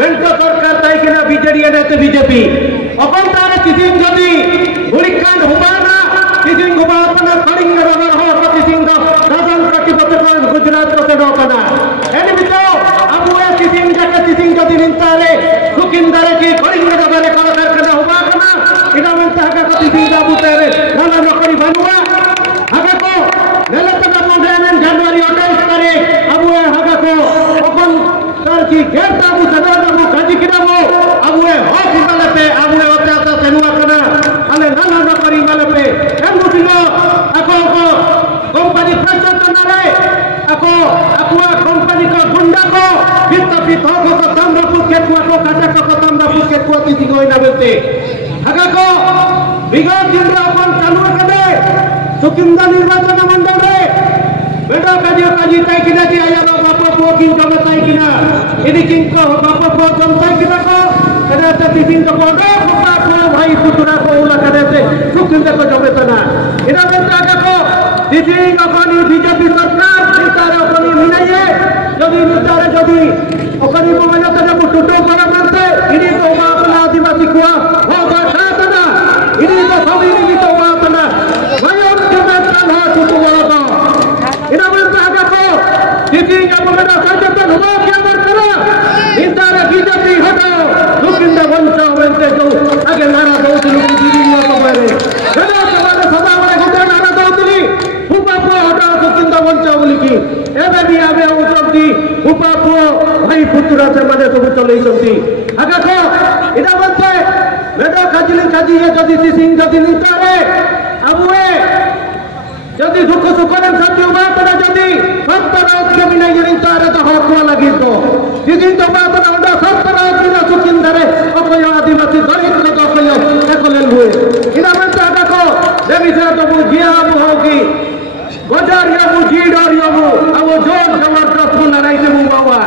मेंटो सरकार ताई किना बीजेडी ने बीजेपी अपन तारे किसिंग जदी गुलिकांड हुबाना किसिंग हुबाना कलिंग रबर हो तो किसिंग दादन प्रतिपत्ति गुजरात को से रोकना एनी बितो अब वो किसिंग जाके किसिंग जदी निंतारे सुकिंदरे की कलिंग रबर को करना हुबाना इना मंता का किसिंग दाबू तेरे नाना नौकरी बनवा हगा को नेलता मोडेन जनवरी 28 तारीख अब वो हगा को अपन सर की घेर दाबू सदा दाबू काजी किनाबो अब वो हो किमलते अब वो होता सेनुआ कना अले नाना नौकरी मलपे एमुसिनो ako company pressure tanare ako company ka gunda ko bitapit ho ko tamra puket ko kata ko tamra puket ko ti goi na belte aga ko bigot din अपन चालू करे सुकिंदा निर्वाचन मंडल रे बेटा काजी ताई किना जी आया बापा को किन को ताई किना इदी किन को बापा को जम ताई किना को kada tadi tin ko बापा को भाई पुतरा को उला करे से सुकिंदा को जमे तना ina benta aga ko Dissing अपनी बीजेपी सरकार नितारे अपनी मिलाइए जदि नितारे जदि अपनी मोबाइल तने टुटो करा करते इनी तो अपना आदिवासी को हो बातना इनी तो सभी इनी तो बातना वयम जमेतन है सुतुवादा इना बenta aga ko दिसिंग अपना सचेतन हो क्या करा नितारे बीजेपी हटाओ सुकिंदा बंचा बेंते जो आगे नारा दो दिल की दिलियो को बरे जना जवान सदा बड़े गुटे नारा दो दिली उपापो हटाओ सुकिंदा बंचा बोली की एबे भी आबे उतरती उपापो भाई पुतरा से माने सब चले चलती आगे को इना बंते मेडो काजी ये जदी सिंह जदी नितारे अबुए जदी दुख सुखन सत्य बात ना जदी सत्तर के बिना ये नितारे तो हक लगी तो दिदिन तो बात ना होता सत्तर बिना सुकिंदरे अपयो आदिवासी दलित को अपयो एकलेल हुए इना बंता देखो देवी से तो बुझिया अब होगी गजार या बुझीड और यो अब जोर जबर का सुन नहीं से बाबा